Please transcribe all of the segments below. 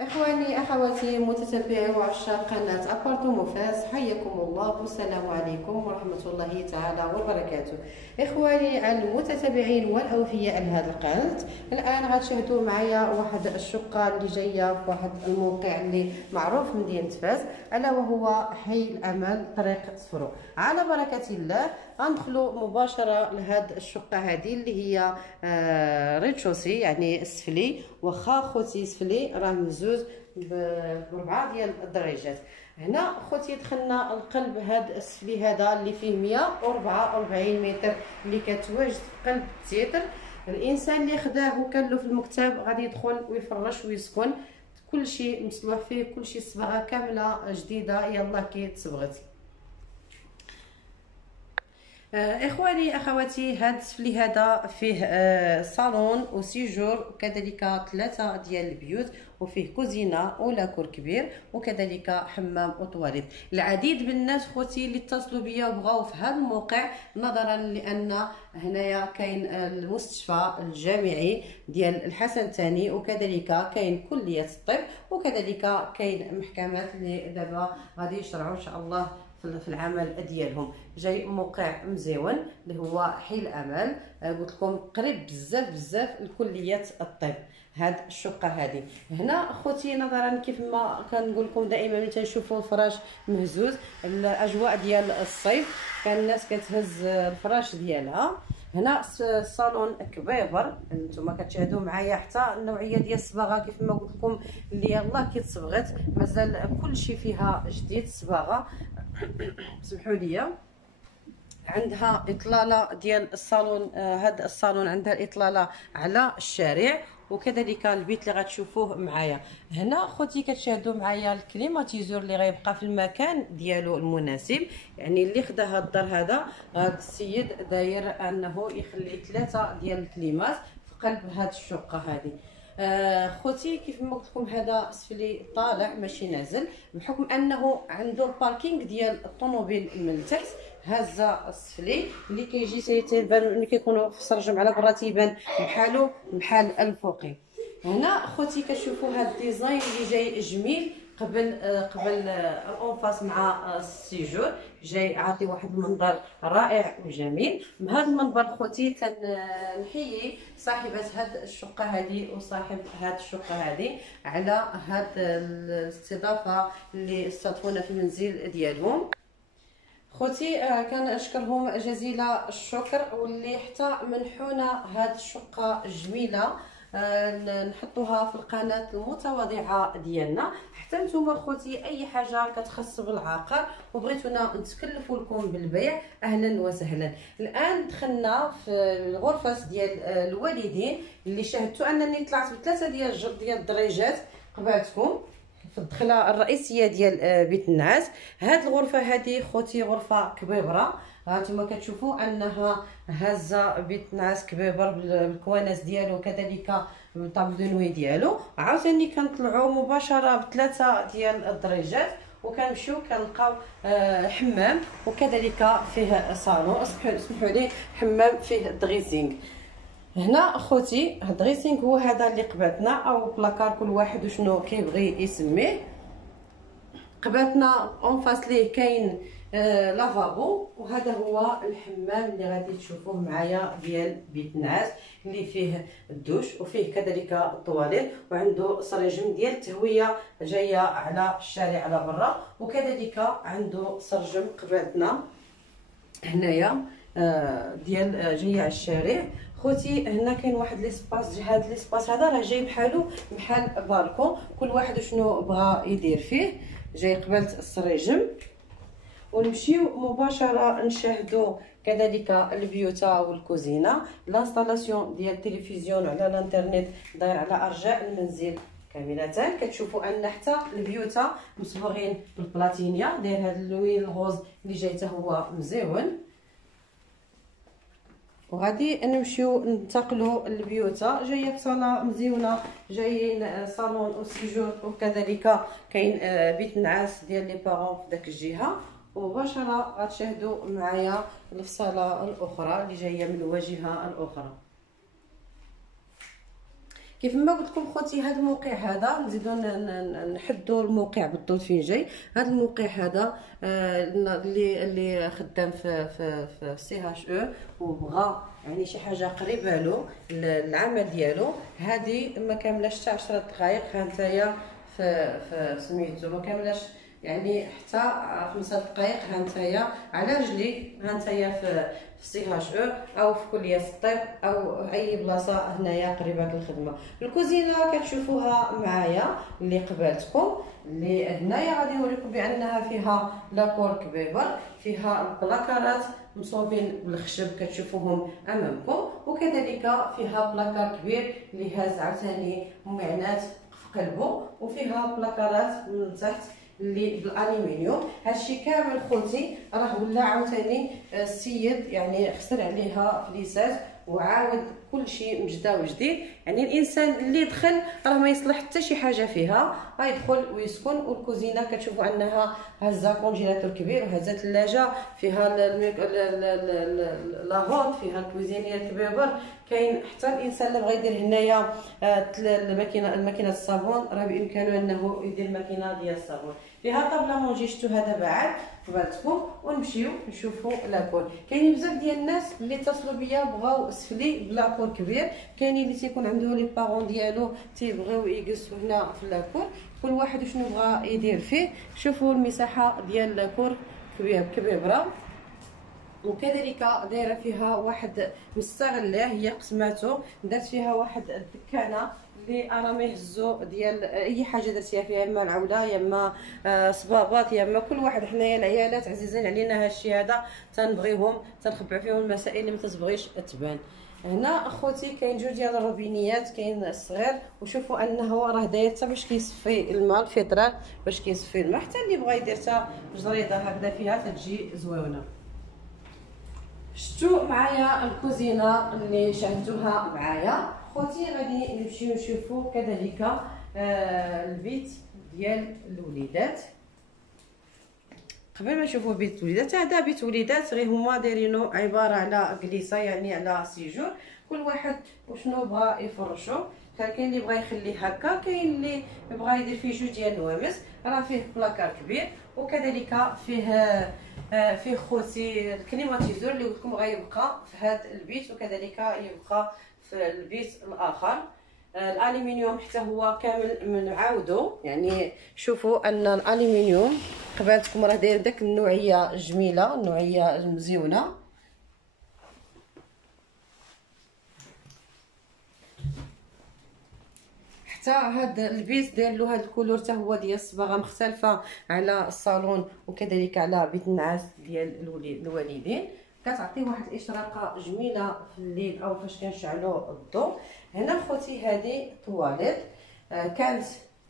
إخواني أخواتي متتبعي وعشاق قناة أبارتمون فاس، حياكم الله والسلام عليكم ورحمة الله تعالى وبركاته. إخواني المتتبعين والأوفياء لهذا القناة، الآن غتشاهدوا معايا واحد الشقة اللي جاية في واحد الموقع اللي معروف من مدينة فاس، ألا وهو حي الأمل طريق صفرو. على بركة الله غندخلوا مباشرة لهاد الشقة هذه اللي هي ريتشوسي، يعني السفلي، واخا خوتي سفلي راه مزوز بربعة ديال الدرجات. هنا خوتي دخلنا لقلب هاد السفلي هذا اللي فيه 144 متر اللي كتواجد في قلب التيتر. الانسان اللي خداه وكان له في المكتب غادي يدخل ويفرش ويسكن، كل شيء مصلوح فيه، كل شيء صباغه كامله جديده يلا كي تصبغت. اخواني اخواتي، هاد السفلي هذا فيه صالون وسيجور، وكذلك 3 ديال البيوت، وفيه كوزينه ولاكور كبير، وكذلك حمام وطواليت. العديد من الناس خوتي اللي اتصلوا بيا وبغاو في هذا الموقع، نظرا لان هنايا كاين المستشفى الجامعي ديال الحسن الثاني، وكذلك كاين كليه الطب، وكذلك كاين محكمات اللي دابا غادي يشرعوا ان شاء الله في العمل ديالهم. جاي موقع مزيون اللي هو حي الامل، قلت لكم قريب بزاف لكليه الطب. هاد الشقه هذه هنا خوتي، نظرا كيف ما كنقول لكم دائما ملي تنشوفوا الفراش مهزوز، الاجواء ديال الصيف كان الناس كتهز الفراش ديالها. هنا الصالون كبيبر، نتوما كتشاهدوا معايا حتى النوعيه ديال الصباغه كيف ما قلت لكم اللي يلاه كيتصبغت، مازال كلشي فيها جديد الصباغه. سمحوا لي، عندها اطلاله ديال الصالون، هذا الصالون عندها اطلاله على الشارع، وكذلك البيت اللي غتشوفوه معايا هنا خوتي كتشاهدوا معايا الكليماتيزور اللي غيبقى في المكان ديالو المناسب. يعني اللي خدا هاد الدار هذا السيد داير انه يخلي 3 ديال الكليمات في قلب هاد الشقه هذه. خوتي كيف ما قلت لكم هذا اسفلي طالع ماشي نازل، بحكم انه عنده الباركينغ ديال الطوموبيل من التحت. هازه السفلي اللي كيجي تيبان ملي كيكونوا في السرجم على برا تيبان بحالو بحال الفوقي. هنا خوتي كتشوفوا هاد الديزاين اللي جاي جميل قبل الانفاس مع السيجور، جاي عاطي واحد المنظر رائع وجميل. بهذا المنظر خوتي تنحيي صاحبه هاد الشقه هذه وصاحب هاد الشقه هذه على هاد الاستضافه اللي استضافونا في المنزل ديالهم. خوتي كنشكرهم جزيل الشكر، واللي حتى منحونا هاد الشقه الجميله نحطوها في القناه المتواضعه ديالنا. حتى نتوما خوتي اي حاجه كتخص بالعقار وبغيتونا نتكلفوا لكم بالبيع، اهلا وسهلا. الان دخلنا في الغرفه ديال الوالدين اللي شاهدتوا انني طلعت ب3 ديال الدريجات قبعتكم في الدخله الرئيسيه ديال بيت النعاس. هاد الغرفه هذه خوتي غرفه كبيبره، هانتوما كتشوفوا انها هازه بيت النعاس كبيبر بالكواناس ديالو، كذلك بالطابل دو نوي ديالو. عاوتاني كنطلعوا مباشره ب3 ديال الدرجات وكنمشيو كنلقاو حمام، وكذلك فيه صالون، اسمحوا لي حمام فيه دريسينغ. هنا اخوتي الدريسينغ هو هذا اللي قباتنا، او بلاكار كل واحد وشنو كيبغي يسميه. قباتنا اون فاس ليه كاين لافابو، وهذا هو الحمام اللي غادي تشوفوه معايا ديال بيت النعاس اللي فيه الدوش وفيه كذلك الطواليت، وعنده سرجم ديال التهويه جايه على الشارع على برا، وكذلك عنده سرجم قباتنا هنايا ديال جايه على الشارع. خوتي هنا كاين واحد ليسباس، هذا ليسباس هذا راه جاي بحال بالكون، كل واحد شنو بغى يدير فيه. جاي قبالة السريجم، ونمشيو مباشره نشاهدوا كذلك البيوتا والكوزينه. لانستالاسيون ديال التلفزيون على الانترنت داير على ارجاء المنزل كامله. كتشوفوا ان حتى البيوتا مصبوغين بالبلاتينيا، داير هذا اللوين الغوز اللي جاي حتى هو مزيون. وغادي نمشيو ننتقلوا للبيوتا، جايه في صاله مزيونه، جايين صالون وسيجور، وكذلك كاين بيت النعاس ديال لي بارون في داك الجهه. ومباشره غتشاهدوا معايا الصاله الاخرى اللي جايه من الواجهه الاخرى. كيف ما قلت لكم خوتي، هذا الموقع هذا نزيدو نحدوا الموقع بالضبط فين جاي. هذا الموقع هذا اللي خدام في سي هاش او، وبغى يعني شي حاجه قريبه له العمل ديالو. هذه ما كاملاش حتى 10 دقائق. ها نتايا في سميتو ما كاملاش يعني حتى 5 دقائق. ها نتايا على رجلي، ها نتايا في سي هاش او او في كليه الطب او اي بلاصه هنايا قريبه للخدمه. الكوزينه كتشوفوها معايا اللي قبالتكم، اللي هنايا غادي نوريكم بانها فيها لاكور كبيبر، فيها البلاكارات مصوبين بالخشب كتشوفوهم امامكم، وكذلك فيها بلاكار كبير اللي هاز عاوتاني معنات في قلبه، وفيها بلاكارات من تحت اللي بالالومنيوم. هادشي كامل خوتي راه ولا عاوتاني السيد يعني خسر عليها فليسات وعاود كل شيء مجدا وجديد. يعني الانسان اللي دخل راه ما يصلح حتى شي حاجه فيها، غيدخل ويسكن. والكوزينه كتشوفوا انها هازه كونجيلاتور كبير، وهازه ثلاجه فيها لاغون، فيها الكوزينيه كبير. كاين حتى الانسان اللي بغى يدير هنايا الماكينه الصابون، راه بامكانه انه يدير ماكينه ديال الصابون. فيها طابله مونجي شفتو هذا بعد قبالتكم. ونمشيو نشوفوا لاكور. كاينين بزاف ديال الناس اللي اتصلوا بيا بغاو سفلي بلاكور كبير، كاينين اللي تيكون عنده لي بارون ديالو تيبغيو يجلسوا هنا في لاكور. كل واحد شنو بغى يدير فيه. شوفوا المساحه ديال لاكور كبيره، وكذلك دايره فيها واحد مستغله، هي قسماتو دارت فيها واحد الدكانه اللي راه ما يهزو ديال اي حاجه درتيها فيها، اما العوله يا اما صبابات يا اما كل واحد. حنايا العيالات عزيزين علينا هادشي هذا تنبغيهم تنخبع فيهم المسائل اللي ما تتبغيش تبان. هنا اخوتي كاين جوج ديال الروبينيات، كاين الصغير وشوفوا انه راه داير حتى باش كيصفي الماء الفلترات، باش كيصفي الماء. حتى اللي بغى يدير حتى جريده هكذا فيها تتجي زوينه. شفتوا معايا الكوزينه اللي شاهدتوها معايا خوتي. غادي نمشيو نشوفوا كذلك البيت ديال الوليدات. قبل ما نشوفوا بيت الوليدات، هذا بيت وليدات غير هما دايرينو عباره على كليسه، يعني على سيجور. كل واحد وشنو بغى يفرشو. كاين اللي بغى يخليه هكا، كاين اللي بغى يدير فيه جوج ديال النوامس. راه فيه بلاكار كبير، وكذلك فيه خوتي الكليماتيزور اللي قلت لكم غيبقى في هذا البيت، وكذلك يبقى في البيت الاخر. الالومنيوم حتى هو كامل منعاودو. يعني شوفوا ان الالومنيوم قبالتكم راه داير داك النوعيه جميله، النوعيه مزيونه. حتى هذا البيت داير له هذا الكولور حتى هو ديال الصباغه مختلفه على الصالون، وكذلك على بيت النعاس ديال الوالدين. كتعطي واحد الاشراقه جميله في الليل او فاش كنشعلوا الضوء. هنا خوتي هذه طواليت، كانت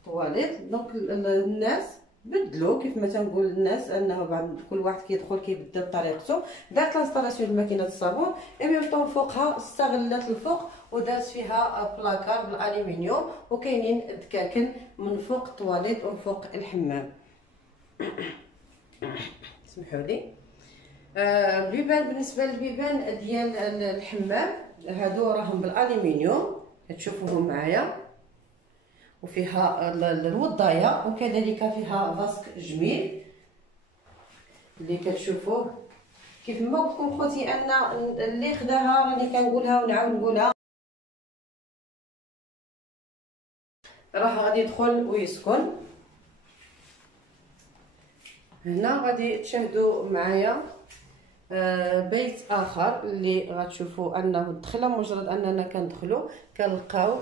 طواليت دونك الناس بدلوا كيف ما تنقول الناس انه بعد كل واحد كيدخل كيبدل بطريقته. دارت لانستالاسيون لماكينه الصابون، اي ميم طون فوقها استغلت الفوق ودارت فيها بلاكار بالالومنيوم، وكاينين دكاكن من فوق الطواليت ومن فوق الحمام. سمحوا لي. البيبان، بالنسبه للبيبان ديال الحمام هادو راهم بالالومنيوم كتشوفوهم معايا، وفيها الوضايه، وكذلك فيها فاسك جميل اللي كتشوفوه. كيف ما قلت لكم خوتي ان اللي خداها راني كنقولها ونعاود نقولها، راه غادي يدخل ويسكن. هنا غادي تشاهدوا معايا بيت اخر اللي غتشوفوا انه دخله مجرد اننا كندخلوا كنلقاو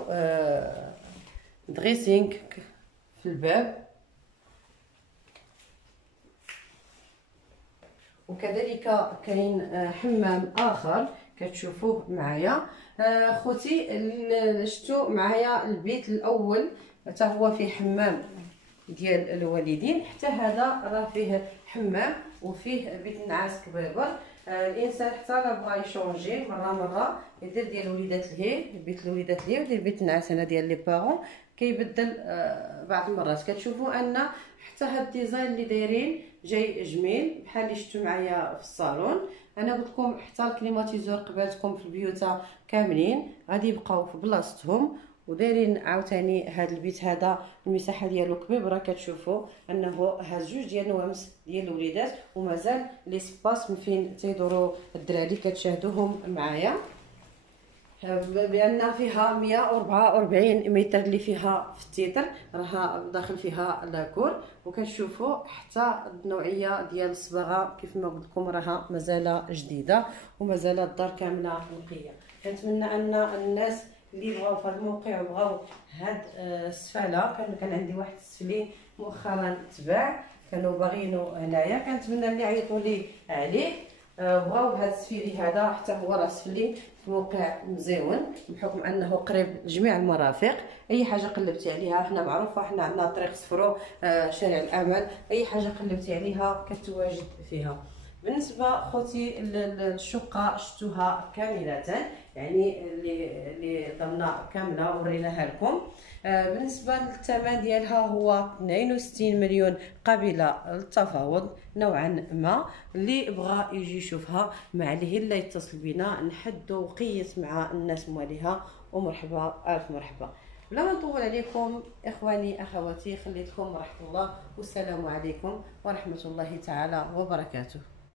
دريسينغ في الباب، وكذلك كاين حمام اخر كتشوفوه معايا. خوتي شفتوا معايا البيت الاول حتى هو فيه حمام ديال الوالدين، حتى هذا راه فيه حمام وفيه بيت نعاس كبير. الانسان حتى لا بغى يشونجي مره يدير ديال الوليدات لهيه بيت الوليدات لهيه، ودير بيت النعاس هنا ديال لي بارون كيبدل بعض المرات. كتشوفوا ان حتى هاد الديزاين اللي دايرين جاي جميل بحال اللي شفتوا معايا في الصالون. انا قلت لكم حتى الكليماتيزور قبالتكم في البيوت كاملين غادي يبقاو في بلاصتهم، ودايرين عاوتاني هذا البيت هذا المساحه ديالو كبيبره، كتشوفوا انه هاز جوج ديال النوامس ديال الوليدات ومازال لي سباس من فين تيدوروا الدراري كتشاهدوهم معايا، بان فيها 144 متر اللي فيها في التيتر، راها داخل فيها لاكور. وكتشوفوا حتى النوعيه ديال الصباغه كيف ما قلت لكم راها مازال جديده ومازال الدار كامله نقيه. كنتمنى ان الناس اللي بغاو في هذا الموقع وبغاو هاد السفاله، كان عندي واحد السفلي مؤخرا تباع كانوا باغينو هنايا، كنتمنى اللي عيطوا لي عليه بغاو هاد السفيلي هذا، حتى هو راه سفلي في موقع مزيون بحكم انه قريب لجميع المرافق. اي حاجه قلبتي عليها، حنا معروفه حنا عندنا طريق صفرو شارع الامل، اي حاجه قلبتي عليها كتواجد فيها. بالنسبه خوتي الشقه شفتوها كامله، يعني اللي ضمنا كامله وريناها لكم. بالنسبه للثمن ديالها هو 62 مليون قابله للتفاوض نوعا ما. اللي بغى يجي يشوفها ما عليه الا يتصل بنا، نحدو وقيت مع الناس مواليها، ومرحبا الف مرحبا. بلا ما نطول عليكم اخواني اخواتي، خليتكم رحمه الله والسلام عليكم ورحمه الله تعالى وبركاته.